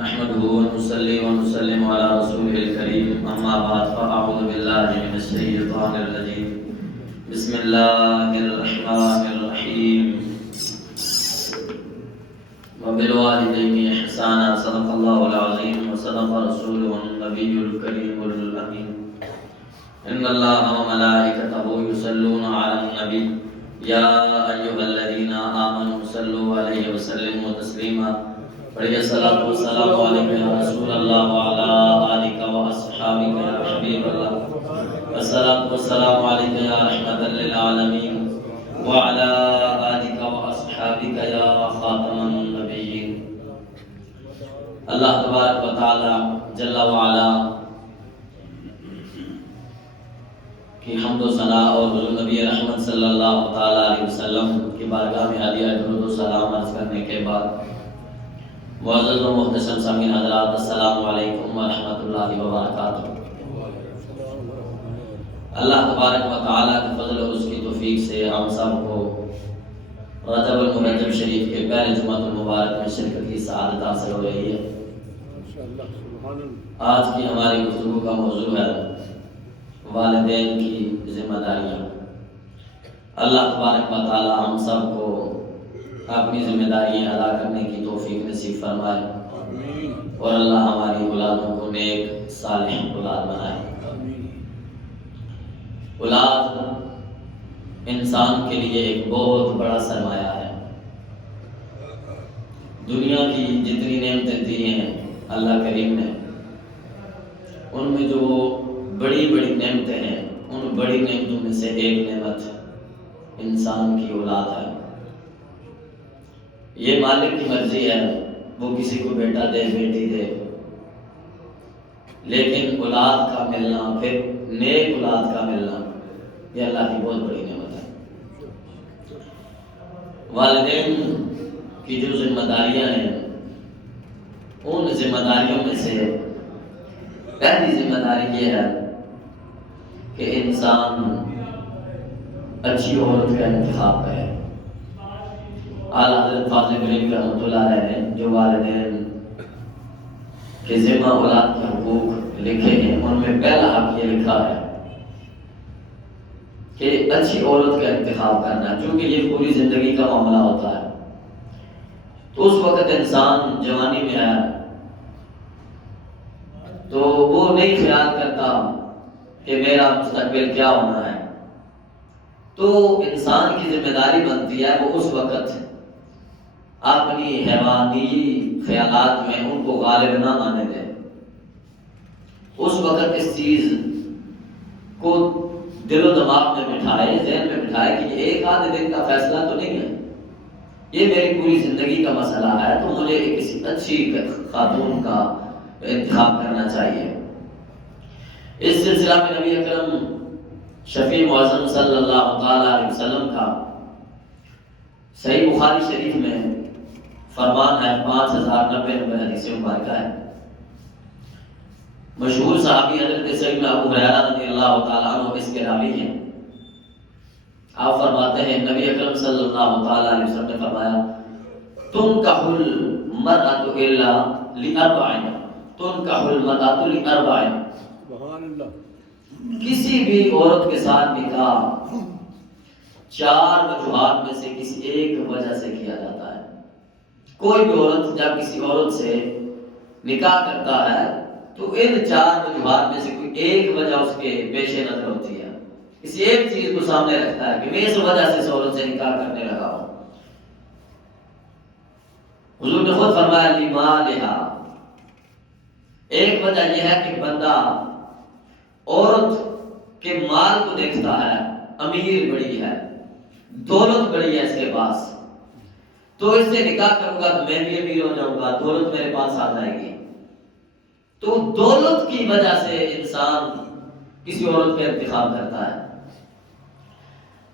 نحمده ونصلي ونسلم على رسوله الكريم أما بعد فأعوذ بالله من الشيطان الرجيم بسم الله الرحمن الرحيم وبالوالدين إحسانا صدق الله العظيم وصدق رسوله النبي الكريم الأمين إن الله وملائكته يصلون على النبي يا أيها الذين آمنوا صلوا عليه وسلموا تسليما پڑھیے الصلاۃ والسلام علیک یا رسول اللہ وعلی آلک واصحابک یا حبیب اللہ الصلاۃ والسلام علیک یا رحمۃ للعالمین وعلی آلک واصحابک یا خاتم النبیین۔ اللہ تبارک و تعالی جل وعلا کی حمد و ثنا اور حضور نبی رحمت صلی اللہ تعالی علیہ وسلم کی بارگاہ میں ہدیہ درود و سلام عرض کرنے کے بعد معزز و محتشم سامعین حضرات، السلام علیکم ورحمۃ اللہ وبرکاتہ۔ اللہ تبارک و تعالیٰ کے فضل اور اس کی توفیق سے ہم سب کو رجب المرجب شریف کے پہلے جمعۃ المبارک میں شرکت کی سعادت حاصل ہو رہی ہے۔ آج کی ہماری گفتگو کا موضوع ہے والدین کی ذمہ داریاں۔ اللہ تبارک و تعالیٰ ہم سب کو اپنی ذمہ داریاں ادا کرنے کی توفیق نصیب فرمائے اور اللہ ہماری اولادوں کو نیک صالح اولاد بنائے۔ اولاد انسان کے لیے ایک بہت بڑا سرمایہ ہے۔ دنیا کی جتنی نعمتیں دی ہیں اللہ کریم نے، ان میں جو بڑی بڑی نعمتیں ہیں، ان بڑی نعمتوں میں سے ایک نعمت انسان کی اولاد ہے۔ یہ مالک کی مرضی ہے، وہ کسی کو بیٹا دے بیٹی دے، لیکن اولاد کا ملنا، پھر نیک اولاد کا ملنا، یہ اللہ کی بہت بڑی نعمت ہے۔ والدین کی جو ذمہ داریاں ہیں، ان ذمہ داریوں میں سے پہلی ذمہ داری یہ ہے کہ انسان اچھی عورت کا انتخاب کرے۔ اعلیٰ حضرت فاضل گریب رحمۃ اللہ علیہ نے جو والدین کے ذمہ اولاد کے حقوق لکھے ہیں، ان میں پہلا حق یہ لکھا ہے کہ اچھی عورت کا انتخاب کرنا، چونکہ یہ پوری زندگی کا معاملہ ہوتا ہے۔ تو اس وقت انسان جوانی میں ہے تو وہ نہیں خیال کرتا کہ میرا مستقبل کیا ہونا ہے، تو انسان کی ذمہ داری بنتی ہے وہ اس وقت اپنی حیوانی خیالات میں ان کو غالب نہ آنے دے۔ اس وقت اس چیز کو دل و دماغ میں بٹھائے، ذہن میں بٹھائے کہ یہ ایک آدھ دن کا فیصلہ تو نہیں ہے، یہ میری پوری زندگی کا مسئلہ ہے، تو مجھے کسی اچھی خاتون کا انتخاب کرنا چاہیے۔ اس سلسلہ میں نبی اکرم شفیع معظم صلی اللہ تعالی علیہ وسلم کا صحیح بخاری شریف میں فرمان ہے، 5090 نمبر حدیث مبارکہ ہے۔ مشہور صحابی حضرت سیدنا ابو ہریرہ رضی اللہ تعالی عنہ اس کے راوی ہیں۔ آپ فرماتے ہیں نبی اکرم صلی اللہ تعالی علیہ وسلم نے فرمایا، تنکح المرأة الا لاربع، تنکح المرأة لاربع، سبحان اللہ، کسی بھی عورت کے ساتھ نکاح 4 وجوہات میں سے کسی ایک وجہ سے کیا جاتا ہے۔ کوئی بھی عورت جب کسی عورت سے نکاح کرتا ہے تو ان 4 وجوہات میں سے کوئی ایک وجہ اس کے پیش نظر ہوتی ہے، کسی ایک چیز کو سامنے رکھتا ہے کہ میں اس وجہ سے اس عورت سے نکاح کرنے لگا ہوں۔ حضور نے خود فرمایا لمالہا، ایک وجہ یہ ہے کہ بندہ عورت کے مال کو دیکھتا ہے، امیر بڑی ہے، دولت بڑی ہے اس کے پاس، تو اس سے نکاح کروں گا تو میں بھی امیر ہو جاؤں گا، دولت میرے پاس آ جائے گی۔ تو دولت کی وجہ سے انسان کسی عورت کا انتخاب کرتا ہے۔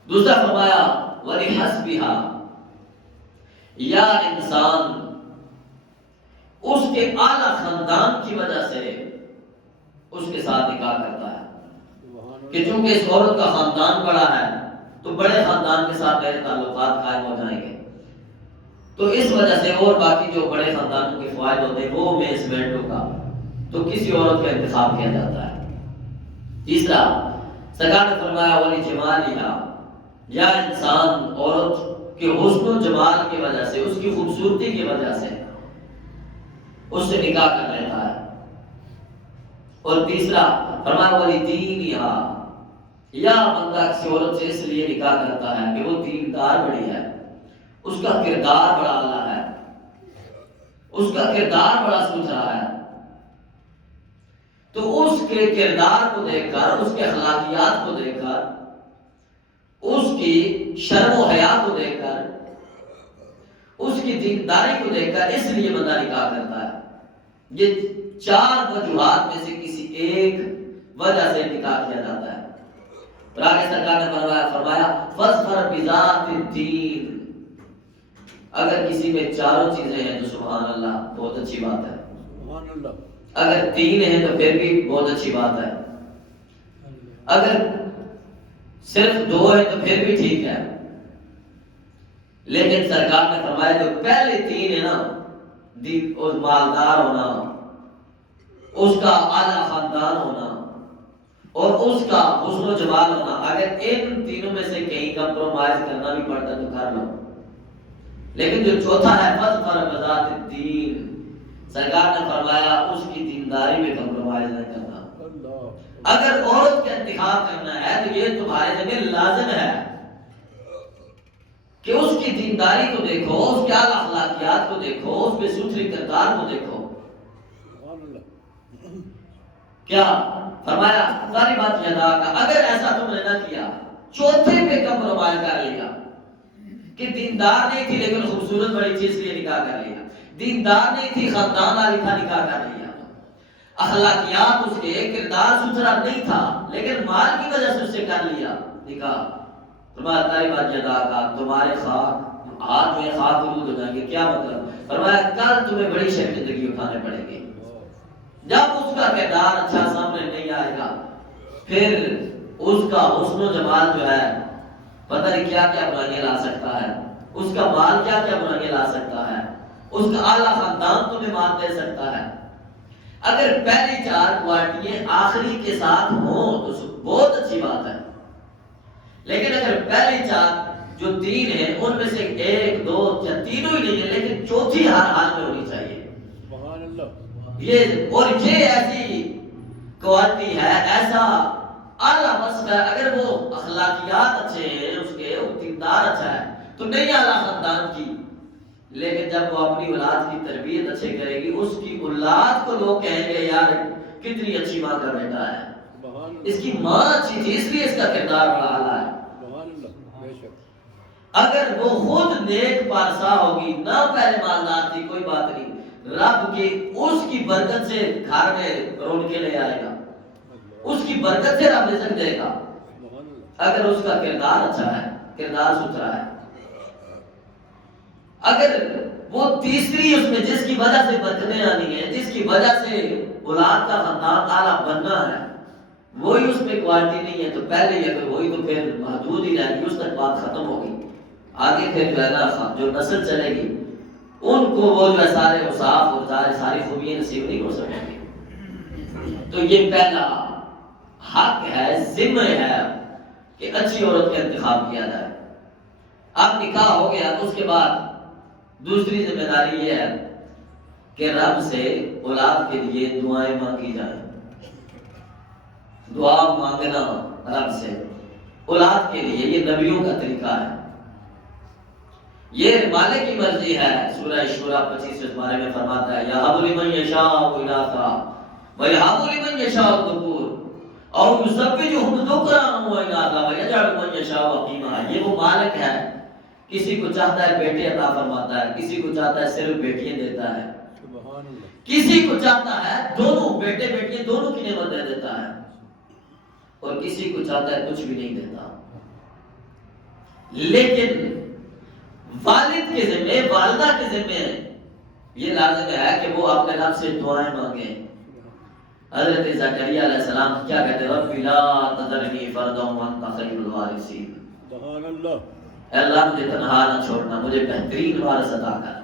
دوسرا فرمایا وَلِحَسْبِهَا، یا انسان اس کے اعلیٰ خاندان کی وجہ سے اس کے ساتھ نکاح کرتا ہے کہ چونکہ اس عورت کا خاندان بڑا ہے تو بڑے خاندان کے ساتھ میرے تعلقات قائم ہو جائیں گے، تو اس وجہ سے اور باقی جو بڑے خاندانوں کے فوائد ہوتے ہیں وہ میزبینڈوں کا، تو کسی عورت کا انتخاب کیا جاتا ہے۔ تیسرا سرکار نے فرمایا ولی جمالہا، یا انسان عورت کے حسن و جمال کی وجہ سے، اس کی خوبصورتی کی وجہ سے اس سے نکاح کر لیتا ہے۔ اور تیسرا فرمایا ولی دینہا، یا بندہ کسی عورت سے اس لیے نکاح کرتا ہے کہ وہ دیندار بڑی ہے، اس کا کردار بڑا اعلیٰ ہے، اس کا کردار بڑا ستھرا ہے، تو اس کے کردار کو دیکھ کر، اس کے اخلاقیات کو دیکھ کر، اس کی شرم و حیا کو دیکھ کر، اس کی دینداری کو دیکھ کر اس لیے بندہ نکاح کرتا ہے۔ یہ 4 وجوہات میں سے کسی ایک وجہ سے نکاح کیا جاتا ہے۔ اور آگے سرکار نے فرمایا فاظفر بذات الدین، اگر کسی میں 4 چیزیں ہیں تو سبحان اللہ بہت اچھی بات ہے، سبحان اللہ۔ اگر 3 ہیں تو پھر بھی بہت اچھی بات ہے، اگر صرف 2 ہیں تو پھر بھی ٹھیک ہے، لیکن سرکار نے فرمایا جو پہلے 3 ہیں نا، دین اور مالدار ہونا، اس کا اعلیٰ خاندان ہونا، اور اس کا حسن و جمال ہونا، اگر ان تینوں میں سے کہیں کمپرومائز کرنا بھی پڑتا تو کر لو، لیکن جو چوتھا ہے فاظفر بذات الدین، سرکار نے فرمایا اس کی دینداری میں کمپرومائز نہیں کرنا۔ اگر عورت کا انتخاب کرنا ہے تو یہ تمہارے ذمہ لازم ہے کہ اس کی دینداری کو دیکھو، اس کے اعلیٰ اخلاقیات کو دیکھو، اس کے ستھری کردار کو دیکھو۔ کیا فرمایا ساری بات یادا کا، اگر ایسا تم نے نہ کیا، چوتھے پہ کمپرومائز کر لیا کہ دیندار نہیں تھی لیکن خوبصورت بڑی چیز کے لیے نکاح کر لیا، دیندار نہیں تھی خاندان والی تھا نکاح کر لیا، اخلاقیات اس کے کردار ستھرا نہیں تھا لیکن مال کی وجہ سے اس سے کر لیا نکاح، فرمایا ساری بات یادا کا، تمہارے خاک ہاتھ میں خاک آلود ہو جائیں گے۔ کیا مطلب؟ فرمایا کل تمہیں بڑی شرمندگی اٹھانے پڑے گی، جب اس کا کردار اچھا سامنے نہیں آئے گا، پھر اس کا حسن و جمال جو ہے پتہ نہیں کیا کیا برائیاں لا سکتا ہے، اس کا مال کیا کیا برائیاں لا سکتا ہے، اس کا اعلیٰ خاندان تمہیں مات دے سکتا ہے۔ اگر پہلی 4 کوالٹیاں آخری کے ساتھ ہوں تو بہت اچھی بات ہے، لیکن اگر پہلی 4 جو 3 ہیں ان میں سے 1 2 یا تینوں ہی نہیں ہے لیکن چوتھی ہر حال میں ہونی چاہیے، سبحان اللہ۔ یہ ایسی کوالٹی ہے، ایسا اعلیٰ وصف ہے، اگر وہ اخلاقیات اچھے ہیں، اس کے دیندار اچھا ہے تو نہیں اعلیٰ خاندان کی، لیکن جب وہ اپنی اولاد کی تربیت اچھے کرے گی، اس کی اولاد کو لوگ کہیں گے یار کتنی اچھی ماں کا بیٹا ہے، اس کی ماں اچھی تھی اس لیے اس کا کردار بڑا اعلیٰ ہے۔ اگر وہ خود نیک پارسا ہوگی، نہ پہلے مالدار تھی، کوئی بات نہیں، رب کی اس کی برکت سے گھر میں روٹ کے لے آئے گا، اس کی برکت سے رب رزق دے گا، اگر اس کا کردار اچھا ہے، کردار ستھرا ہے۔ اگر وہ تیسری اس میں جس کی وجہ سے برکتیں آنی ہیں، جس کی وجہ سے اولاد کا خاندان اعلیٰ بننا ہے، وہی اس میں کوالٹی نہیں ہے تو پہلے ہی اگر وہی تو پھر محدود ہی رہے گی، اس تک بات ختم ہوگی، آگے پھر جو ہے نا جو نسل چلے گی ان کو وہ جو ہے سارے اوصاف اور ساری خوبیاں نصیب نہیں ہو سکیں گی۔ تو یہ پہلا حق ہے، ذمہ ہے کہ اچھی عورت کا انتخاب کیا جائے۔ اب نکاح ہو گیا تو اس کے بعد دوسری ذمہ داری یہ ہے کہ رب سے اولاد کے لیے دعائیں مانگی جائیں، دعا مانگنا رب سے اولاد کے لیے، یہ نبیوں کا طریقہ ہے، یہ مالک کی مرضی ہے۔ سورہ شورى 25 بارے میں فرماتا ہے یَهَبُ لِمَن يَشَاءُ إِنَاثًا وَيَهَبُ لِمَن يَشَاءُ الذُّكُورَ أَوْ يُزَوِّجُهُمْ ذُكْرَانًا وَإِنَاثًا وَيَجْعَلُ مَن يَشَاءُ عَقِيمًا۔ یہ وہ مالک ہے، کسی کو چاہتا ہے بیٹے عطا فرماتا ہے، کسی کو چاہتا ہے صرف بیٹیاں دیتا ہے، کسی کو چاہتا ہے دونوں بیٹے بیٹیاں دونوں کی نعمت دے دیتا ہے، اور کسی کو چاہتا ہے کچھ بھی نہیں دیتا۔ لیکن والد کے ذمہ، والدہ کے ذمہ یہ لازم ہے کہ وہ اپنے رب سے دعائیں مانگیں۔ حضرت زکریا علیہ السلام کیا کہتے ہیں؟ رب لا تذرنی فردا وانت خیر الوارثین، سبحان اللہ، اے اللہ مجھے تنہا نہ چھوڑنا، مجھے بہترین وارث عطا کر۔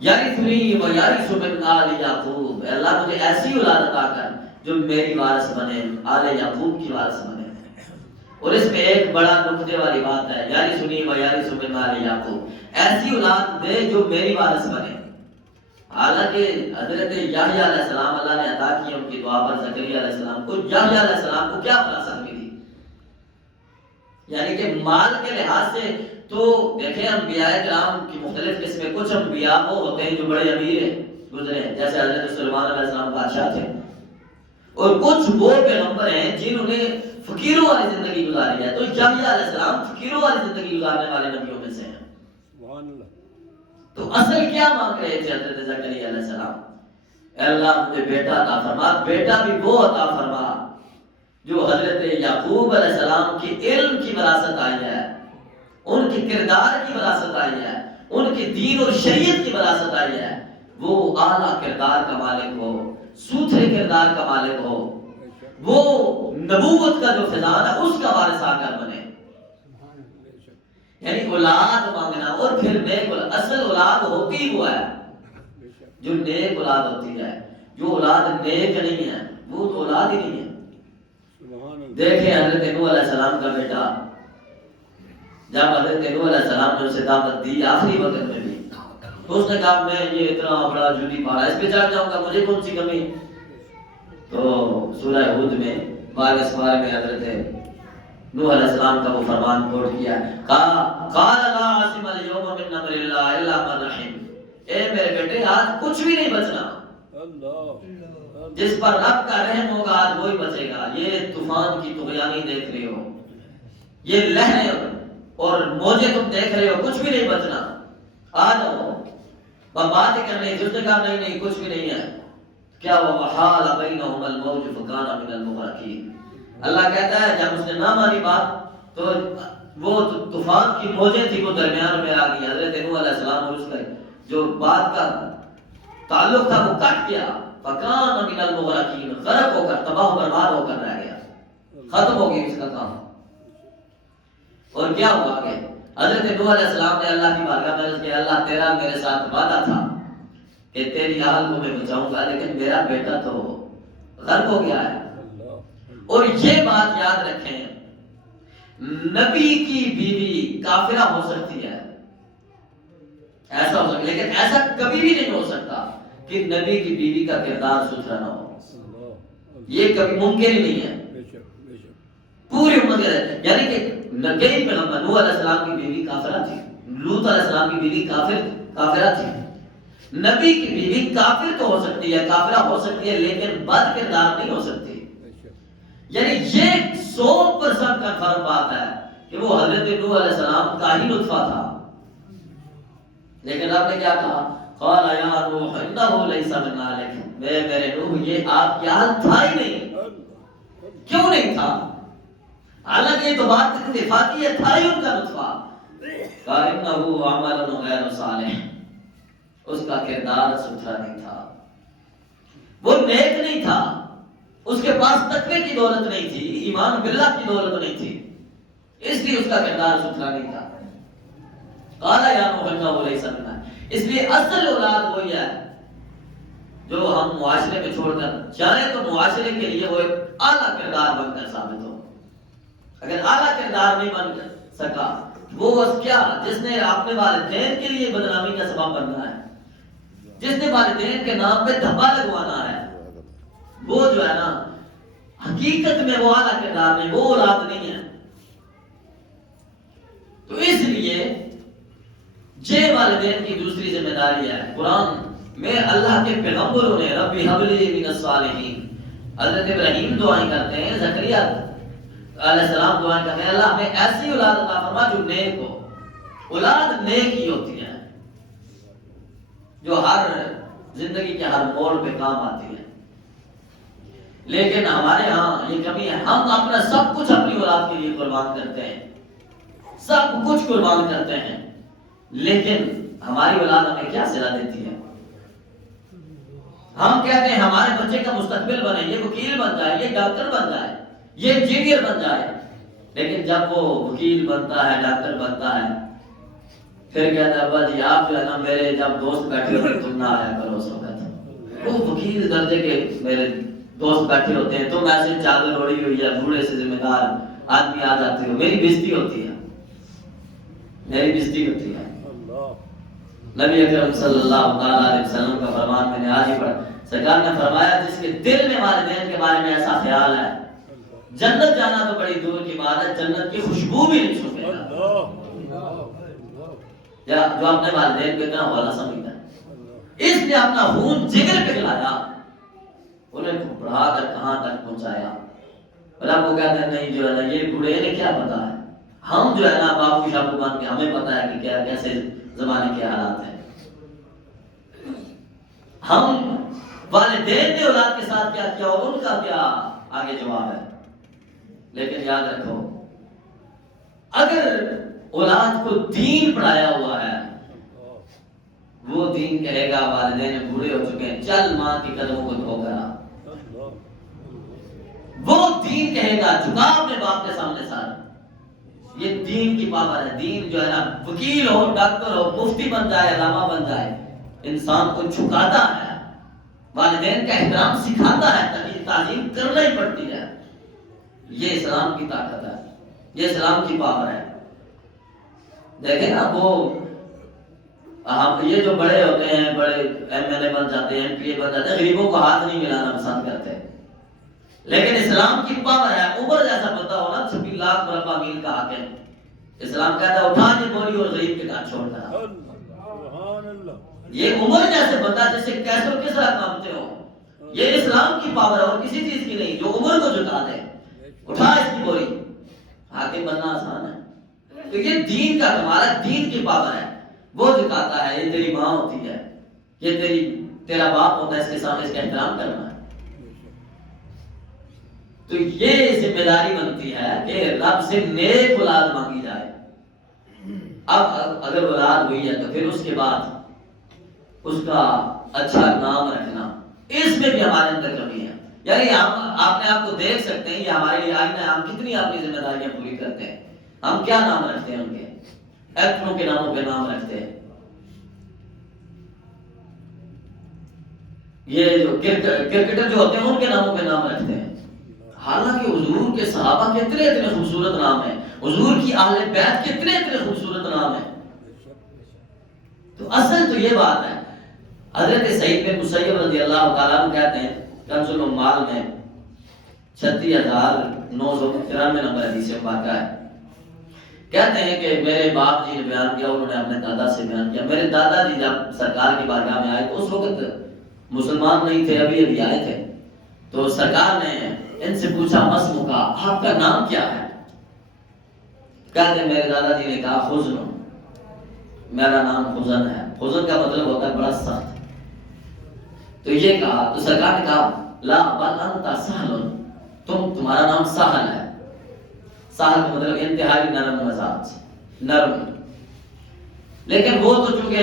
یرثنی و یرث من آل یعقوب، اے اللہ مجھے ایسی اولاد عطا کر جو میری وارث بنے، آل یعقوب کی وارث بنے۔ اور اس میں ایک بڑا نقطے والی بات ہے، یرثنی و یرث من آل یعقوب، ایسی اولاد دے جو میری وارث بنے۔ حالانکہ حضرت یحییٰ علیہ السلام اللہ نے عطا کی ان کی دعا پر زکریا علیہ السلام کو، یحییٰ علیہ السلام کو کیا وراثت ملی؟ یعنی کہ مال کے لحاظ سے تو دیکھیں انبیاء کرام کی مختلف قسمیں، کچھ انبیاء وہ ہوتے ہیں جو بڑے امیر ہیں گزرے ہیں، جیسے حضرت سلیمان علیہ السلام بادشاہ تھے، اور کچھ وہ پیغمبر ہیں جنہوں نے فقیروں والی زندگی گزاری ہے، تو یحییٰ علیہ السلام فقیروں والی زندگی گزارنے والے نبیوں میں سے ہیں۔ سبحان اللہ۔ تو اصل کیا مانگ رہے تھے حضرت زکریا علیہ السلام؟ اے اللہ مجھے بیٹا عطا فرما، بیٹا بھی وہ عطا فرما جو حضرت یعقوب علیہ السلام کی علم کی وراثت آئی ہے، ان کی کردار کی وراثت آئی ہے، ان کی دین اور شریعت کی وراثت آئی ہے، وہ اعلیٰ کردار کا مالک ہو، سوتھرے کردار کا مالک ہو، وہ نبوت کا جو فیضان ہے اس کا وارث آ کر بنے۔ یعنی اولاد مانگنا، اور پھر نیک اولاد، اصل اولاد ہوتی وہ ہے جو نیک اولاد ہوتی ہے، جو اولاد نیک نہیں ہے وہ تو اولاد ہی نہیں ہے۔ دیکھیں حضرت نوح علیہ السلام کا بیٹا، جب حضرت نوح علیہ السلام نے اسے دعوت دی آخری وقت میں بھی، تو اس نے کہا میں یہ اتنا بڑا جودی پارا اس پہ چڑھ جاؤں گا، مجھے کون سی کمی؟ تو سورہ ہود میں 22 پارے میں حضرت نوح علیہ السلام کا وہ فرمان کوٹ کیا، قال لا عاصم اليوم من امر اللہ الا من رحم، اے میرے بیٹے آج کچھ بھی نہیں بچنا، جس پر رب کا رحم ہوگا آج وہی بچے گا۔ یہ طوفان کی طغیانی دیکھ رہے ہو، یہ لہریں اور موجیں تم دیکھ رہے ہو، کچھ بھی نہیں بچنا، آ جاؤ۔ بات کرنے جس نے کہا نہیں نہیں کچھ بھی نہیں ہے، کیا وہ وحال بینہم الموج فکان من المغرقین، اللہ کہتا ہے جب اس نے نہ مانی بات تو وہ طوفان کی موجیں تھی وہ درمیان میں آ گئی، حضرت نوح علیہ السلام اور اس کا جو بات کا تعلق تھا وہ کٹ گیا، فکان من المغرقین، غرق ہو کر تباہ و برباد ہو کر رہ گیا، ختم ہو گئی اس کا کام۔ اور کیا ہوا کہ حضرت نوح علیہ السلام نے اللہ کی بارگاہ میں عرض کیا، اللہ تیرا میرے ساتھ وعدہ تھا کہ تیری آل کو میں بچاؤں گا، لیکن میرا بیٹا تو غرق ہو گیا ہے۔ اور یہ بات یاد رکھیں، نبی کی بیوی کافرہ ہو سکتی ہے، ایسا ہو سکتا، لیکن ایسا کبھی بھی نہیں ہو سکتا کہ نبی کی بیوی کا کردار ستھرا نہ ہو، یہ کبھی ممکن ہی نہیں ہے۔ پوری امت یعنی کہ کئی پیغمبر، نوح علیہ السلام کی بیوی کافرہ تھی، لوط علیہ السلام کی بیوی کافرہ تھی، نبی کی بیوی کافر تو ہو سکتی ہے، کافرہ ہو سکتی ہے، لیکن بد کردار نہیں ہو سکتی۔ یعنی یہ 100% کنفرم بات ہے کہ وہ حضرت نوح علیہ السلام کا ہی نطفہ تھا، لیکن رب نے کیا کہا، قال یا نوح انہ لیس من اہلک، میرے نوح یہ آپ کی حال تھا ہی نہیں۔ کیوں نہیں تھا؟ حالانکہ یہ تو بات اتفاقی ہے، تھا ہی ان کا نطفہ۔ قال انہ عمل غیر صالح، اس کا کردار ستھرا نہیں تھا، وہ نیک نہیں تھا، اس کے پاس تقوی کی دولت نہیں تھی، ایمان باللہ کی دولت نہیں تھی، اس لیے اس کا کردار ستھرا نہیں تھا۔ قال یا نوح انہ لیس من اہلک، اس لیے اصل اولاد وہی ہے جو ہم معاشرے میں چھوڑ کر جائیں تو معاشرے کے لیے وہ ایک اعلیٰ کردار بن کر ثابت ہو۔ اگر اعلیٰ کردار نہیں بن سکا، وہ کیا جس نے اپنے والدین کے لیے بدنامی کا سبب بننا ہے، جس نے والدین کے نام پہ دھبا لگوانا ہے، وہ جو ہے نا حقیقت میں وہ اعلیٰ کردار نہیں، وہ اولاد نہیں ہے۔ تو اس لیے یہ والدین کی دوسری ذمہ داری ہے۔ قرآن میں اللہ کے پیغمبروں نے رب ہب لی من الصالحین، حضرت ابراہیم دعائیں کرتے ہیں، زکریا علیہ السلام دعائیں کرتے ہیں، اللہ ہمیں ایسی اولاد عطا فرما جو نیک ہو۔ اولاد نیک ہی ہوتی ہے جو ہر زندگی کے ہر موڑ پہ کام آتی ہے، لیکن ہمارے ہاں یہ کمی ہے، ہم اپنا سب کچھ اپنی اولاد کے لیے قربان کرتے ہیں، سب کچھ قربان کرتے ہیں، لیکن ہماری اولاد ہمیں کیا صلہ دیتی ہے؟ ہم کہتے ہیں ہمارے بچے کا مستقبل بنے، یہ وکیل بن جائے، یہ ڈاکٹر بن جائے، یہ انجینئر بن جائے، لیکن جب وہ وکیل بنتا ہے، ڈاکٹر بنتا ہے، پھر کہتا ابا جی آپ جو ہے نا میرے جب دوست بیٹھے ہوتے تم نہ آیا کرو اس وقت. وہ وکیل درجے کے میرے دوست بیٹھے ہوتے ہیں، تم ایسے چادر اوڑی ہوئی ہے، بوڑھے سے ذمہ دار آدمی آ جاتے ہو، میری بےزتی ہوتی ہے، میری بےزتی ہوتی ہے. نبی اکرم صلی اللہ علیہ وسلم کا فرمان میں نے آج ہی پڑھا، سرکار نے فرمایا جس کے دل میں والدین کے بارے میں ایسا خیال ہے جنت جانا تو بڑی دور کی بات ہے، جنت کی خوشبو بھی نہیں سکے گا. یا جو اپنے والدین کو اتنا والا سمجھتا ہے، اس نے اپنا خون جگر پگھلایا، انہیں پڑھا کر کہاں تک پہنچایا. اور آپ کو کہتے ہیں نہیں جو ہے نا یہ بوڑھے نے کیا پتا ہے، ہم جو ہے نا باپو شاپو بن کے ہمیں پتا ہے کہ کیا کیسے زمانے کے حالات ہیں. ہم والدین نے اولاد کے ساتھ کیا کیا اور ان کا کیا آگے جواب ہے. لیکن یاد رکھو اگر اولاد کو دین پڑھایا ہوا ہے، وہ دین کہے گا والدین بوڑھے ہو چکے ہیں چل ماں کی قدموں کو دھو کر آ، وہ دین کہے گا جھکا اپنے باپ کے سامنے سارا. یہ دین کی پاور ہے. دین جو ہے نا وکیل ہو، ڈاکٹر ہو، مفتی بن جائے، علامہ بن جائے، انسان کو جھکاتا ہے، والدین کا احترام سکھاتا ہے تاکہ تعلیم کرنا ہی پڑتی ہے. یہ اسلام کی طاقت ہے، یہ اسلام کی پاور ہے. دیکھیں نا وہ یہ جو بڑے ہوتے ہیں، بڑے ایم ایل اے بن جاتے ہیں، ایم پی اے بن جاتے ہیں، غریبوں کو ہاتھ نہیں ملانا پسند کرتے. لیکن اسلام کی پاور ہے. عمر جیسا بندہ ہو نا 26 لاکھ مربع میل کا حاکم، اسلام کہتا ہے اٹھا کے بولی اور غریب کے کان چھوڑ دینا. یہ عمر جیسے بندہ جسے کیسر کس طرح کامتے ہو، یہ اسلام کی پاور ہے اور کسی چیز کی نہیں. جو عمر کو جھکا دے، اٹھا اس کی بولی، حاکم بننا آسان ہے. تو یہ دین کا کمال ہے، دین کی پاور ہے. وہ جھکاتا ہے. یہ تیری ماں ہوتی ہے، یہ تیرا باپ ہوتا ہے، اس کے سامنے اس کا احترام کرنا ہے. تو یہ ذمہ داری بنتی ہے کہ رب سے نیک اولاد مانگی جائے. اب اگر اولاد ہوئی ہے تو پھر اس کے بعد اس کا اچھا نام رکھنا، اس میں بھی ہمارے اندر کمی ہے. یعنی ہم اپنے آپ کو دیکھ سکتے ہیں، یہ ہمارے لیے آئینہ ہے، ہم کتنی اپنی ذمہ داریاں پوری کرتے ہیں. ہم کیا نام رکھتے ہیں، ان کے ایکٹروں کے ناموں پہ نام رکھتے ہیں. یہ جو کرکٹر جو ہوتے ہیں ان کے ناموں پہ نام رکھتے ہیں. حالانکہ حضور کے صحابہ کے اتنے اتنے خوبصورت نام ہیں، حضور کی اہل بیت کے اتنے اتنے خوبصورت نام ہیں. تو اصل تو یہ بات ہے. حضرت سعید بن مسیب رضی اللہ تعالیٰ عنہ کہتے ہیں کنز الاموال میں 36,993 نمبر حدیث مبارکہ ہے. کہتے ہیں کہ میرے باپ جی نے بیان کیا، انہوں نے اپنے دادا سے بیان کیا. میرے دادا جی جب سرکار کی بارگاہ میں آئے تو اس وقت مسلمان نہیں تھے، ابھی آئے تھے. تو سرکار نے ان سے پوچھا مسمو کا، آپ کا نام کیا ہے؟ کہتے ہیں میرے دادا جی نے کہا حزن، میرا نام حزن ہے. حزن کا مطلب ہوتا ہے بڑا سخت. تو یہ کہا تو سرکار نے کہا لا بل انت سہل، تمہارا نام سہل ہے. سہل کا مطلب انتہائی نرم مزاج، نرم. لیکن وہ تو چونکہ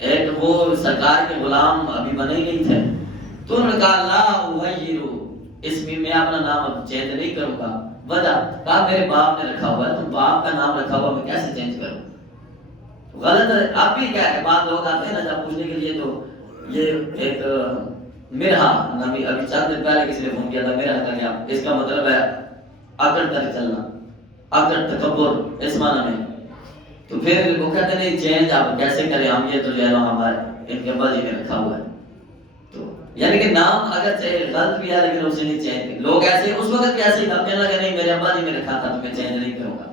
ایک وہ سرکار کے غلام ابھی بنے نہیں تھے، تو انہوں نے کہا لا اغیرو اسمی، میں اپنا نام اب چینج نہیں کروں گا. وجہ کہا میرے باپ نے رکھا ہوا ہے، تو باپ کا نام رکھا ہوا میں کیسے چینج کروں. غلط ہے. آپ بھی کیا ہے، بعض لوگ آتے ہیں نا جب پوچھنے کے لیے، تو یہ ایک مرہا نامی ابھی چند دن پہلے کسی نے فون کیا تھا، مرہا کا کیا، اس کا مطلب ہے اکڑ تک چلنا، اکڑ تکبر اس معنی میں. تو پھر وہ کہتے نہیں چینج آپ کیسے کریں، ہم یہ تو جو ہے نا ہمارے ان کے ابا جی نے رکھا ہوا ہے. تو یعنی کہ نام اگر غلط بھی ہے لیکن اسے نہیں چینج. لوگ ایسے اس وقت بھی ایسے ہی کہنے لگے نہیں میرے ابا جی نے رکھا تھا تو میں چینج نہیں کروں گا.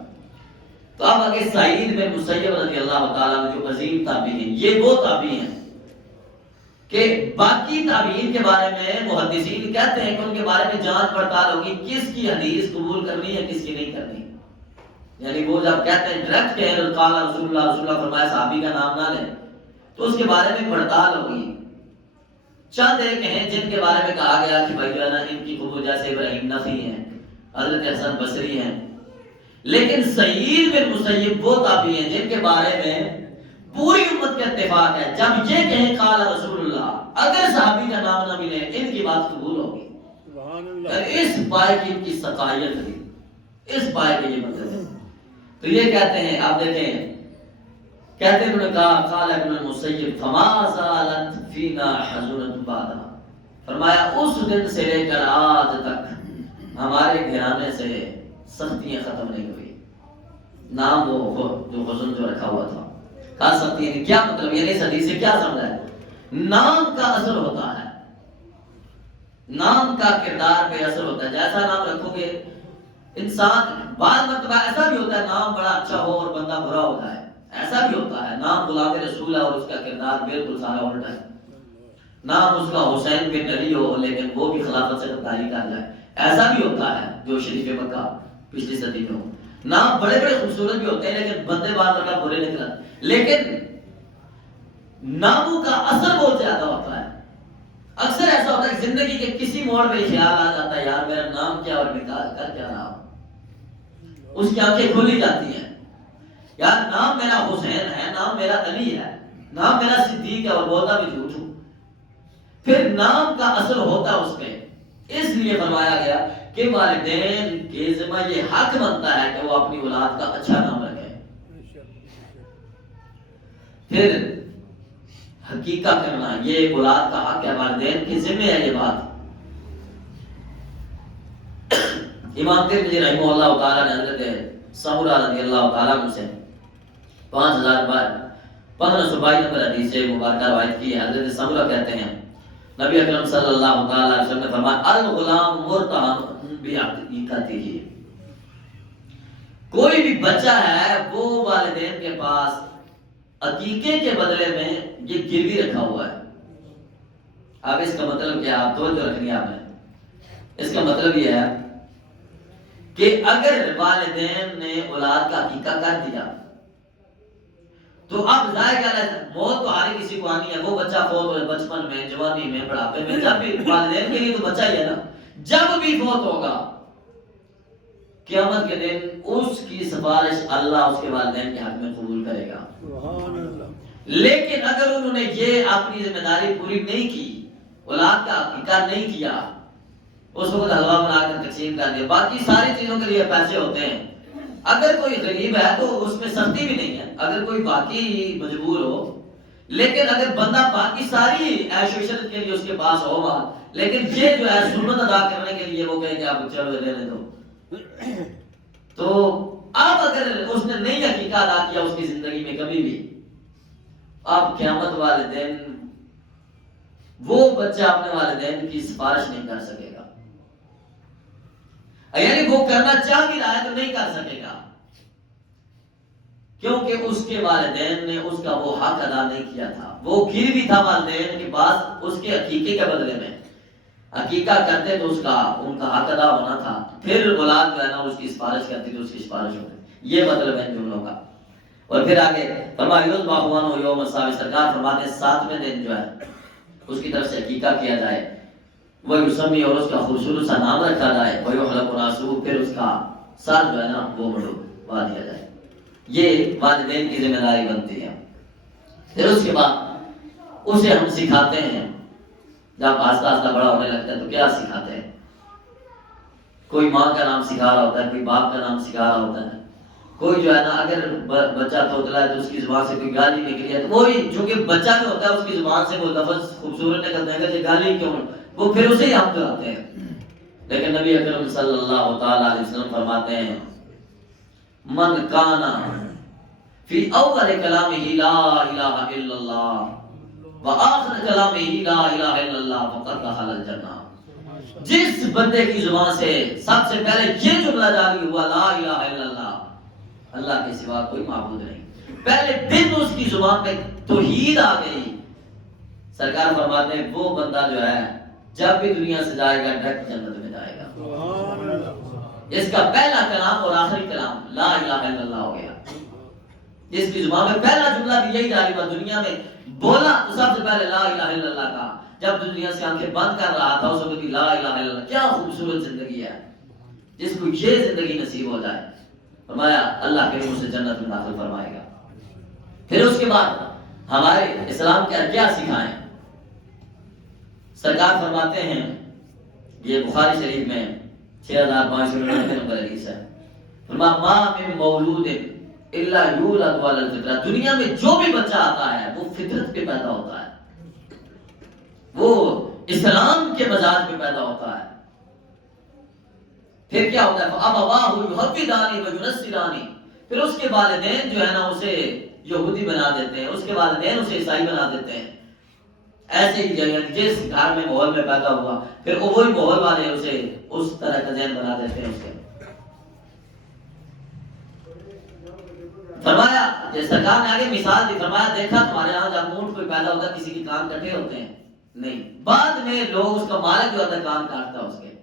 تو اب آگے سعید بن مسیب رضی اللہ تعالیٰ عنہ جو عظیم تابعی ہیں، یہ وہ تابعی ہیں کہ باقی تابعین کے بارے میں محدثین کہتے ہیں کہ ان کے بارے میں جانچ پڑتال ہوگی کس کی حدیث قبول کرنی ہے کس کی نہیں کرنی. یعنی وہ جب کہتے ہیں ڈائریکٹ کہیں قال رسول اللہ فرمایا صحابی کا نام نہ لیں، تو اس کے بارے میں پڑتال ہوگی. چند ایک ہیں جن کے بارے میں کہا گیا کہ بھائی جو ہے نا ان کی قبول، جیسے ابراہیم نخعی ہیں، حضرت حسن بصری ہیں. لیکن سعید بن مسیب وہ تابعی ہیں جن کے بارے میں پوری امت کا اتفاق ہے جب یہ کہیں قال رسول اللہ، اگر صحابی کا نام نہ ملے ان کی بات قبول ہوگی. اس پائے کی ان کی سقائیت تھی، اس پائے کے یہ مطلب ہے. تو یہ کہتے ہیں آپ دیکھیں کہتے ہیں انہوں نے کہا قال ابن المسیب فما زالت فینا حزنۃ بعدها، فرمایا اس دن سے لے کر آج تک ہمارے گھرانے سے سختیاں ختم نہیں ہوئی. نام وہ جو حزن جو رکھا ہوا تھا، کہا سکتی ہے کیا مطلب، یعنی اس حدیث سے کیا سمجھا ہے؟ نام کا اثر ہوتا ہے، نام کا کردار پہ اثر ہوتا ہے. جیسا نام رکھو گے انسان، بعض مرتبہ ایسا بھی ہوتا ہے نام بڑا اچھا ہو اور بندہ برا ہوتا ہے، ایسا بھی ہوتا ہے. نام غلام رسول ہے اور اس کا کردار بالکل سارا الٹا ہے. نام اس کا حسین بن علی ہو لیکن وہ بھی خلافت سے غداری کر جائے، ایسا بھی ہوتا ہے جو شریف مکہ پچھلی صدی میں ہو. نام بڑے بڑے خوبصورت بھی ہوتے ہیں لیکن بندے بعض کا برے نکلا. لیکن ناموں کا اثر بہت زیادہ ہوتا ہے. اکثر ایسا ہوتا ہے کہ زندگی کے کسی موڑ پہ خیال آ جاتا ہے یار میرا نام کیا اور میں کر کیا رہا ہوں، اس کی آنکھیں کھولی جاتی ہیں. یار نام میرا حسین ہے، نام میرا علی ہے، نام میرا صدیق ہے اور بولتا بھی جھوٹ ہوں. پھر نام کا اثر ہوتا ہے اس پہ. اس لیے فرمایا گیا کہ والدین کے ذمہ یہ حق بنتا ہے کہ وہ اپنی اولاد کا اچھا نام رکھے. پھر حقیقت کرنا یہ اولاد کا حق ہے، والدین کے ذمہ ہے یہ بات. امام ترمذی رحمہ اللہ تعالیٰ نے حضرت سمرہ رضی اللہ تعالیٰ عنہ سے 1522 نمبر حدیث مبارکہ روایت کی ہے. حضرت سمرہ کہتے ہیں نبی اکرم صلی اللہ تعالیٰ علیہ وسلم نے فرمایا الغلام مرتہن بعقیقتہ، کوئی بھی بچہ ہے وہ والدین کے پاس عقیقے کے بدلے میں یہ گروی رکھا ہوا ہے. اب اس کا مطلب کیا، آپ توجہ رکھنی ہے آپ نے. اس کا مطلب یہ ہے کہ اگر والدین نے اولاد کا عقیقہ کر دیا تو اب ظاہر ہے موت تو ہر کسی کو آنی ہے. وہ بچہ فوت ہو بچپن میں، جوانی میں، بڑھاپے میں، جب بھی والدین کے لیے تو بچہ ہی ہے نا. جب بھی فوت ہوگا قیامت کے دن اس کی سفارش اللہ اس کے والدین کے حق میں قبول کرے گا. لیکن اگر انہوں نے یہ اپنی ذمہ داری پوری نہیں کی، اولاد کا عقیقہ نہیں کیا، اس وقت حلوہ بنا کر تقسیم کر دیا، باقی ساری چیزوں کے لیے پیسے ہوتے ہیں. اگر کوئی غریب ہے تو اس میں سختی بھی نہیں ہے، اگر کوئی باقی مجبور ہو. لیکن اگر بندہ باقی ساری عیش و عشرت کے لیے اس کے پاس ہوگا لیکن یہ جو ہے سنت ادا کرنے کے لیے وہ کہے کہ آپ چلو لینے دو، تو اب اگر اس نے نہیں عقیقہ ادا کیا اس کی زندگی میں کبھی بھی، اب قیامت والدین وہ بچہ اپنے والدین کی سفارش نہیں کر سکے گا. یعنی وہ کرنا چاہ بھی رہا ہے تو نہیں کر سکے گا، کیونکہ اس کے والدین نے اس کا وہ حق ادا نہیں کیا تھا. وہ گروی تھا والدین کے پاس اس کے عقیقے کے بدلے میں. عقیقہ کرتے تو اس کا ان کا حق ادا ہونا تھا، پھر اولاد جو ہے نا اس کی سفارش کرتی تو اس کی سفارش ہوتی. یہ مطلب ہے جملوں کا. اور پھر آگے فرمایا یذبح عنہ یوم السابع، سرکار فرماتے ہیں 7ویں دن جو ہے اس کی طرف سے عقیقہ کیا جائے. وہ یسمی، اور اس کا خوبصورت سا نام رکھا جائے. وہ یحلق راسہ، پھر اس کا سر جو ہے نا وہ مڑوا دیا جائے. یہ والدین کی ذمہ داری بنتی ہے. پھر اس کے بعد اسے ہم سکھاتے ہیں، جب آہستہ آہستہ بڑا ہونے لگتا ہے تو کیا سکھاتے ہیں. کوئی ماں کا نام سکھا رہا ہوتا ہے، کوئی باپ کا نام سکھا رہا ہوتا ہے. کوئی جو ہے نا اگر بچہ توتلا ہے تو اس کی زبان سے کوئی گالی نکلی ہے تو وہی چونکہ بچہ جو ہوتا ہے اس کی زبان سے وہ لفظ خوبصورت نکلتے ہیں کہ گالی کیوں، وہ پھر اسے ہی ہم دلاتے ہیں. لیکن نبی اکرم صلی اللہ تعالیٰ علیہ وسلم فرماتے ہیں من کانا فی اول کلامہ لا الہ الا اللہ وآخر کلامہ لا الہ الا اللہ فقد دخل الجنہ. جس بندے کی زبان سے سب سے پہلے یہ جملہ جاری ہوا لا الہ الا اللہ، اللہ کے سوا کوئی معبود نہیں، پہلے دن اس کی زبان پہ توحید آ گئی، سرکار فرماتے ہیں وہ بندہ جو ہے جب بھی دنیا سے جائے گا ڈائریکٹ جنت میں جائے گا. اس کا پہلا کلام اور آخری کلام لا الہ الا اللہ ہو گیا. جس کی زبان میں پہلا جملہ بھی یہی جاری ہوا، دنیا میں بولا تو سب سے پہلے لا الہ الا اللہ کا. جب دنیا سے آنکھیں بند کر رہا تھا اس وقت لا الہ الا اللہ. کیا خوبصورت زندگی ہے جس کو یہ زندگی نصیب ہو جائے. فرمایا اللہ کے نور سے جنت میں داخل فرمائے گا. پھر اس کے بعد ہمارے اسلام کیا سکھائیں. سرکار فرماتے ہیں، یہ بخاری شریف میں 6599 نمبر حدیث ہے، فرمایا ما من مولود الا یولد علی الفطرہ، دنیا میں جو بھی بچہ آتا ہے وہ فطرت پہ پیدا ہوتا ہے، وہ اسلام کے مزاج پہ پیدا ہوتا ہے۔ پھر کیا ہوتا ہے؟ فَأَبَوَاهُ يُحَوِّدَانِهِ وَيُنَصِّرَانِهِ، پھر اس کے والدین جو ہے نا اسے یہودی بنا دیتے ہیں، اس کے والدین اسے عیسائی بنا دیتے ہیں۔ ایسے ہی جس گھر میں ماحول میں پیدا ہوا پھر وہی ماحول والے اسے اس طرح کا ذہن بنا دیتے ہیں۔ اس کے فرمایا، جیسے سرکار نے آگے مثال دی، فرمایا دیکھا تمہارے یہاں جب اونٹ کوئی پیدا ہوتا ہے کسی کے کان کٹے ہوتے ہیں؟ نہیں، بعد میں لوگ اس کا مالک جو ہوتا ہے کان کاٹتا ہے اس کے۔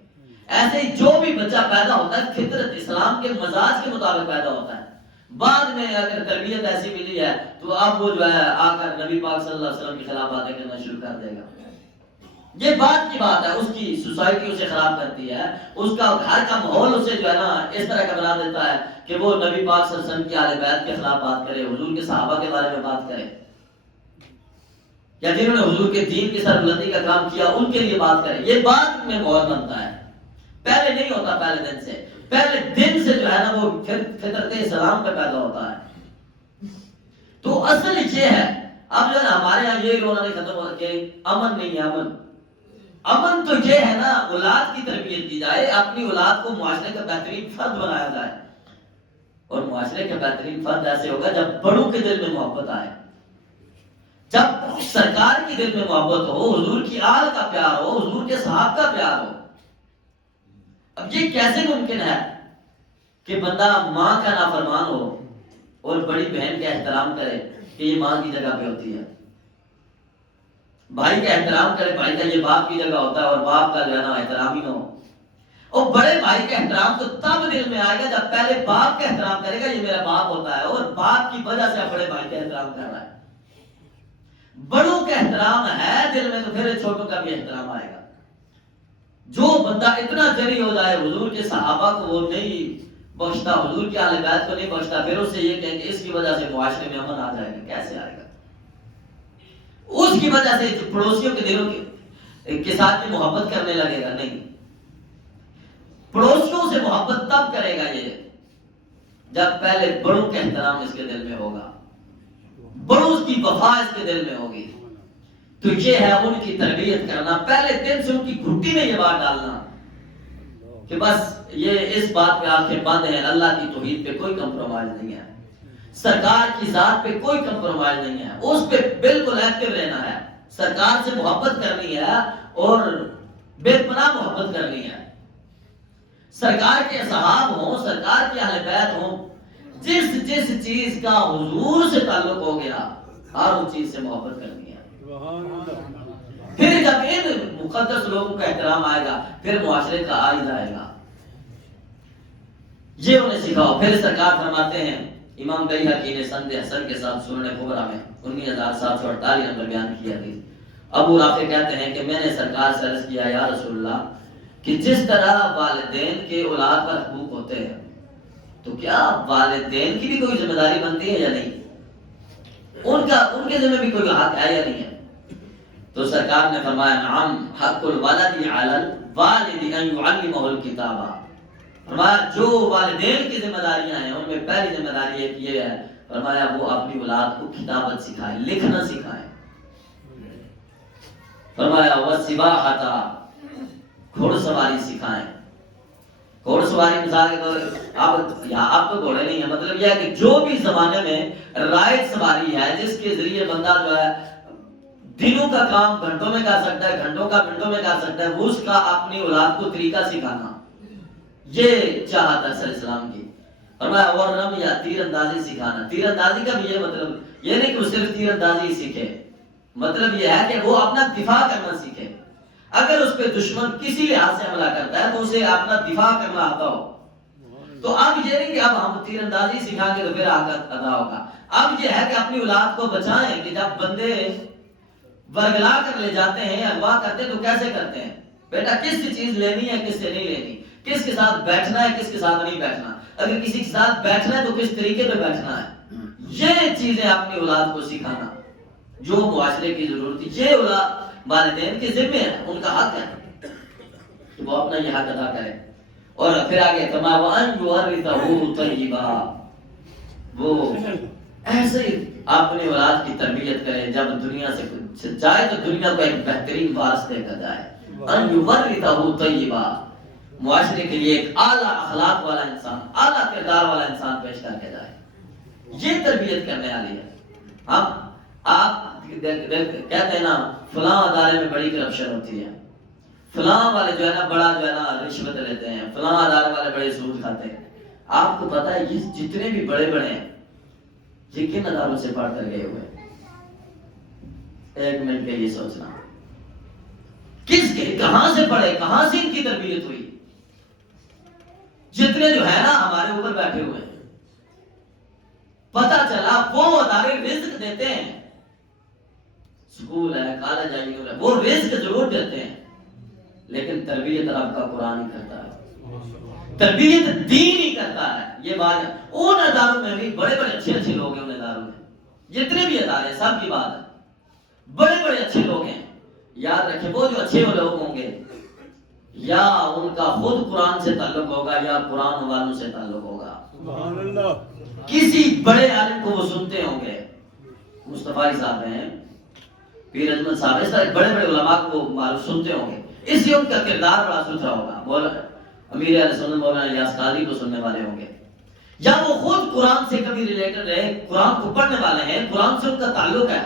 ایسے ہی جو بھی بچہ پیدا ہوتا ہے فطرت اسلام کے مزاج کے مطابق پیدا ہوتا ہے، بعد میں اگر تربیت ایسی ملی ہے تو اب وہ جو ہے آ کر نبی پاک صلی اللہ علیہ وسلم کے خلاف باتیں کرنا شروع کر دے گا۔ یہ بات کی بات ہے، اس کی سوسائٹی اسے خراب کرتی ہے، اس کا گھر کا ماحول اسے جو ہے نا اس طرح کا بنا دیتا ہے کہ وہ نبی پاک صلی اللہ علیہ وسلم کی اہل بیت کے خلاف بات کرے، حضور کے صحابہ کے بارے میں بات کرے، یا جنہوں نے حضور کے دین کی سربلندی کا کام کیا ان کے لیے بات کرے۔ یہ بات میں ماحول بنتا ہے، پہلے نہیں ہوتا، پہلے دن سے، پہلے دن سے جو ہے نا وہ فطرت اسلام پہ پیدا ہوتا ہے۔ تو اصل یہ ہے، اب جو ہے نا ہمارے یہاں یہ رونا نہیں ختم ہوتا کہ امن نہیں ہے۔ امن تو یہ ہے نا اولاد کی تربیت کی جائے، اپنی اولاد کو معاشرے کا بہترین فرد بنایا جائے، اور معاشرے کا بہترین فرد ایسے ہوگا جب بڑوں کے دل میں محبت آئے، جب سرکار کی دل میں محبت ہو، حضور کی آل کا پیار ہو، حضور کے صحاب کا پیار ہو۔ اب یہ کیسے ممکن ہے کہ بندہ ماں کا نافرمان ہو اور بڑی بہن کا احترام کرے کہ یہ ماں کی جگہ پہ ہوتی ہے، بھائی کا احترام کرے، بھائی کا یہ باپ کی جگہ ہوتا ہے، اور باپ کا جو ہے نا احترام ہی نہ ہو۔ اور بڑے بھائی کا احترام تو تب دل میں آئے گا جب پہلے باپ کا احترام کرے گا، یہ میرا باپ ہوتا ہے اور باپ کی وجہ سے بڑے بھائی کا احترام کر رہا ہے۔ بڑوں کا احترام ہے دل میں تو پھر چھوٹوں کا بھی احترام آئے گا۔ جو بندہ اتنا جری ہو جائے حضور کے صحابہ کو وہ نہیں بخشتا، حضور کے اہل بیت کو نہیں بخشتا، پھر اس سے یہ کہیں کہ اس کی وجہ سے معاشرے میں امن آ جائے گا، کیسے آئے گا؟ اس کی وجہ سے پڑوسیوں کے دلوں کے ساتھ بھی محبت کرنے لگے گا؟ نہیں، پڑوسیوں سے محبت تب کرے گا یہ جب پہلے بڑوں کا احترام اس کے دل میں ہوگا، بڑوں کی وفا اس کے دل میں ہوگی۔ تو یہ ہے ان کی تربیت کرنا، پہلے دن سے ان کی گھٹی میں یہ بات ڈالنا کہ بس یہ اس بات پہ آنکھیں بند ہیں، اللہ کی توحید پہ کوئی کمپرومائز نہیں ہے، سرکار کی ذات پہ کوئی کمپرومائز نہیں ہے، اس پہ بالکل ایکٹیو رہنا ہے، سرکار سے محبت کرنی ہے اور بے پناہ محبت کرنی ہے۔ سرکار کے اصحاب ہوں، سرکار کے اہل بیت ہوں، جس چیز کا حضور سے تعلق ہو گیا ہر اس چیز سے محبت کرنی ہے۔ پھر جب ان مقدس لوگوں کا احترام آئے گا پھر معاشرے کا آ ہی جائے گا، یہ انہیں سکھاؤ۔ پھر سرکار فرماتے ہیں، امام بیہقی نے سند حسن کے ساتھ سنن کبریٰ میں 19748 نمبر بیان کیا تھی، ابو رافع کہتے ہیں کہ میں نے سرکار سے عرض کیا یا رسول اللہ کہ جس طرح والدین کے اولاد پر حقوق ہوتے ہیں تو کیا والدین کی بھی کوئی ذمہ داری بنتی ہے یا نہیں؟ ان کے ذمہ بھی کوئی حق ہے یا نہیں ہے؟ تو سرکار نے فرمایا نعم حق الولد علی الوالد ان يعلمه الکتابہ، فرمایا جو والدین کی ذمہ داریاں ہیں ان میں پہلی ذمہ داری یہ ہے، فرمایا وہ اپنی اولاد کو کتابت سکھائے، لکھنا سکھائے۔ فرمایا وَالسِّبَاحَةَ گھوڑ سواری سکھائیں۔ گھوڑ سواری مثال کے طور اب تو گھوڑے نہیں ہیں، مطلب یہ ہے کہ جو بھی زمانے میں رائڈ سواری ہے جس کے ذریعے بندہ جو ہے دنوں کا کام گھنٹوں میں کر سکتا ہے، گھنٹوں کا منٹوں میں کر سکتا ہے، وہ اس کا اپنی اولاد کو طریقہ سکھانا، یہ چاہت ہے صلی اللہ علیہ وسلم کی۔ فرمایا اور رمی یا تیر اندازی سکھانا۔ تیر اندازی کا بھی یہ مطلب یہ نہیں کہ وہ صرف تیر اندازی سیکھے، مطلب یہ ہے کہ وہ اپنا دفاع کرنا سیکھے، اگر اس پہ دشمن کسی لحاظ سے حملہ کرتا ہے تو اسے اپنا دفاع کرنا آتا ہو۔ تو اب یہ نہیں کہ اب ہم تیر اندازی سکھائیں گے تو پھر آقت ادا ہوگا، اب یہ ہے کہ اپنی اولاد کو بچائیں کہ جب بندے ورگلا کر لے جاتے ہیں، اغوا کرتے ہیں تو کیسے کرتے ہیں، بیٹا کس سے چیز لینی ہے کس سے نہیں لینی، کس کے ساتھ بیٹھنا ہے کس کے ساتھ نہیں بیٹھنا، اگر کسی کے ساتھ بیٹھنا ہے تو کس طریقے پہ بیٹھنا ہے، یہ چیزیں اپنی اولاد کو سکھانا جو معاشرے کی ضرورت ہے، یہ اولاد والدین کے ذمہ ہے، ان کا حق ہے کہ وہ اپنا یہ حق ادا کرے۔ اور پھر آگے فرمایا وَأَن يُوَرِّثَهُ طَيِّبًا، وہ ایسے ہی اپنی اولاد کی تربیت کرے، جب دنیا سے جائے تو دنیا کو ایک بہترین وارث دے کر جائے، ان یورثہ طیبا، معاشرے کے لیے ایک اعلیٰ اخلاق والا انسان، اعلیٰ کردار والا انسان پیش کر کے جائے. یہ تربیت کرنے والی ہے. آپ کہتے ہیں نا فلاں ادارے میں بڑی کرپشن ہوتی ہے، فلاں والے جو ہے نا بڑا جو ہے نا رشوت لیتے ہیں، فلاں ادارے والے بڑے سود کھاتے ہیں. آپ کو پتا ہے یہ جتنے بھی بڑے بڑے ہیں یہ کن اداروں سے پڑھ کر گئے ہوئے؟ ایک منٹ کے لیے سوچنا، کس کے کہاں سے پڑھے، کہاں سے ان کی تربیت ہوئی؟ جتنے جو ہے نا ہمارے اوپر بیٹھے ہوئے ہیں، پتا چلا وہ ادارے رزق دیتے ہیں، سکول ہے، کالج ہے، وہ رزق ضرور دیتے ہیں، لیکن تربیت رب کا قرآن ہی کرتا ہے، تربیت دین ہی کرتا ہے. یہ بات ان اداروں میں بھی بڑے بڑے اچھے لوگ ہیں، ان اداروں میں جتنے بھی ادارے ہیں سب کی بات ہے، بڑے بڑے اچھے لوگ ہیں. یاد رکھیں وہ جو اچھے لوگ ہوں گے یا ان کا خود قرآن سے تعلق ہوگا یا قرآن والوں سے تعلق ہوگا. سبحان اللہ. کسی بڑے عالم کو وہ سنتے ہوں گے، مصطفی صاحب ہیں، پیر اجمل صاحب، اس طرح بڑے بڑے علماء کو معلوم سنتے ہوں گے، اس لیے ان کا کردار بڑا ستھرا ہوگا. امیر اہل سنت مولانا الیاس قادری کو سننے والے ہوں گے، یا وہ خود قرآن سے کبھی ریلیٹڈ ہے، قرآن کو پڑھنے والے ہیں، قرآن سے ان کا تعلق ہے،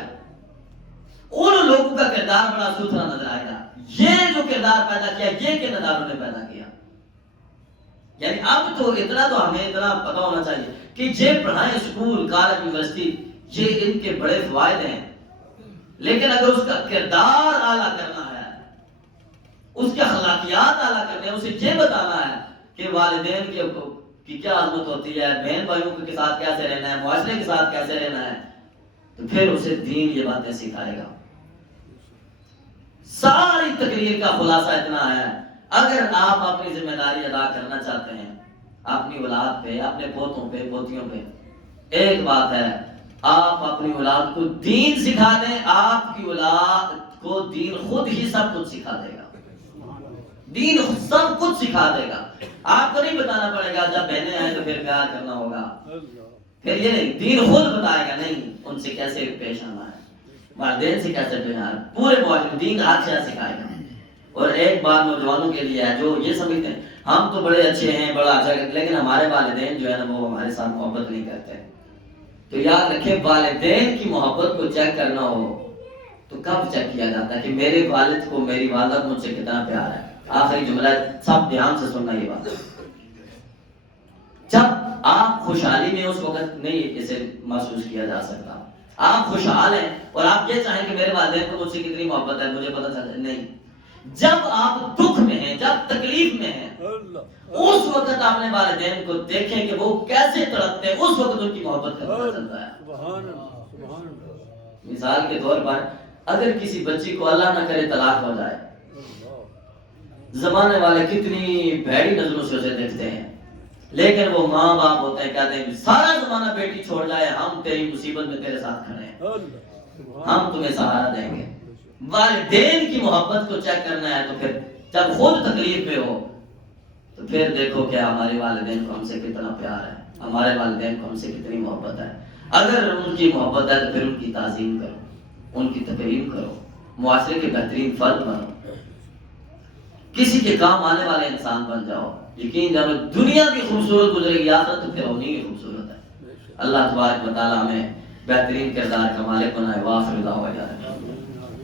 ان لوگوں کا کردار بڑا ستھرا نظر آئے گا. یہ جو کردار پیدا کیا یہ کن اداروں نے پیدا کیا؟ یعنی اب تو اتنا تو ہمیں اتنا پتا ہونا چاہیے کہ یہ پڑھائیں اسکول، کالج، یونیورسٹی، یہ ان کے بڑے فوائد ہیں، لیکن اگر اس کا کردار اعلیٰ کرنا ہے، اس کے اخلاقیات اعلیٰ کرنے ہیں، اسے یہ بتانا ہے کہ والدین کی کیا عظمت ہوتی ہے، بہن بھائیوں کے ساتھ کیسے رہنا ہے، معاشرے کے ساتھ کیسے رہنا ہے، تو پھر اسے دین یہ باتیں سکھائے گا. ساری تقریر کا خلاصہ اتنا ہے، اگر آپ اپنی ذمہ داری ادا کرنا چاہتے ہیں اپنی اولاد پہ، اپنے پوتوں پہ، پوتیوں پہ، ایک بات ہے، آپ اپنی اولاد کو دین سکھا دیں. آپ کی اولاد کو دین خود ہی سب کچھ سکھا دے گا، دین سب کچھ سکھا دے گا. آپ کو نہیں بتانا پڑے گا جب بہنیں آئیں تو پھر پیار کرنا ہوگا، پھر یہ نہیں، دین خود بتائے گا نہیں ان سے کیسے پیش آنا ہے، والدین سے کیسے پیش آنا ہے، پورے معاشرے دین ہر شے سکھائے گا. اور ایک بات نوجوانوں کے لیے ہے جو یہ سمجھتے ہیں ہم تو بڑے اچھے ہیں، بڑا اچھا کرتے، لیکن ہمارے والدین جو ہے نا وہ ہمارے ساتھ محبت نہیں کرتے. تو یاد رکھیں والدین کی محبت کو چیک کرنا ہو تو کب چیک کیا جاتا ہے کہ میرے والد کو میری والدہ کو مجھ سے کتنا پیار ہے؟ آخری جملہ سب دھیان سے سننا یہ بات. جب آپ خوشحالی میں اس وقت نہیں اسے محسوس کیا جا سکتا، آپ خوشحال ہیں اور آپ یہ چاہیں کہ میرے والدین کو مجھ سے کتنی محبت ہے مجھے پتہ چل نہیں. جب آپ دکھ میں ہیں، جب تکلیف میں ہیں، اس وقت اپنے والدین کو دیکھیں کہ وہ کیسے تڑپتے ہیں، اس وقت ان کی محبت کا پتہ چلتا ہے. مثال کے طور پر اگر کسی بچی کو اللہ نہ کرے طلاق ہو جائے، زمانے والے کتنی بھیڑی نظروں سے اسے دیکھتے ہیں، لیکن وہ ماں باپ ہوتے ہیں کہتے ہیں سارا زمانہ بیٹی چھوڑ جائے ہم تیری مصیبت میں تیرے ساتھ کھڑے ہیں، ہم تمہیں سہارا دیں گے. والدین کی محبت کو چیک کرنا ہے تو پھر جب خود تکلیف میں ہو تو پھر دیکھو کہ ہمارے والدین کو ہم سے کتنا پیار ہے، ہمارے والدین کو ہم سے کتنی محبت ہے. اگر ان کی محبت ہے تو پھر ان کی تعظیم کرو، ان کی تکریم کرو، معاشرے کے بہترین فرد بنو، کسی کے کام آنے والے انسان بن جاؤ. یقین جب دنیا بھی خوبصورت گزرے گی آخرت تو پھر ہونی بھی خوبصورت ہے. اللہ تبارک و تعالی ہمیں بہترین کردار کا مالک بنائے. وآخر دعوانا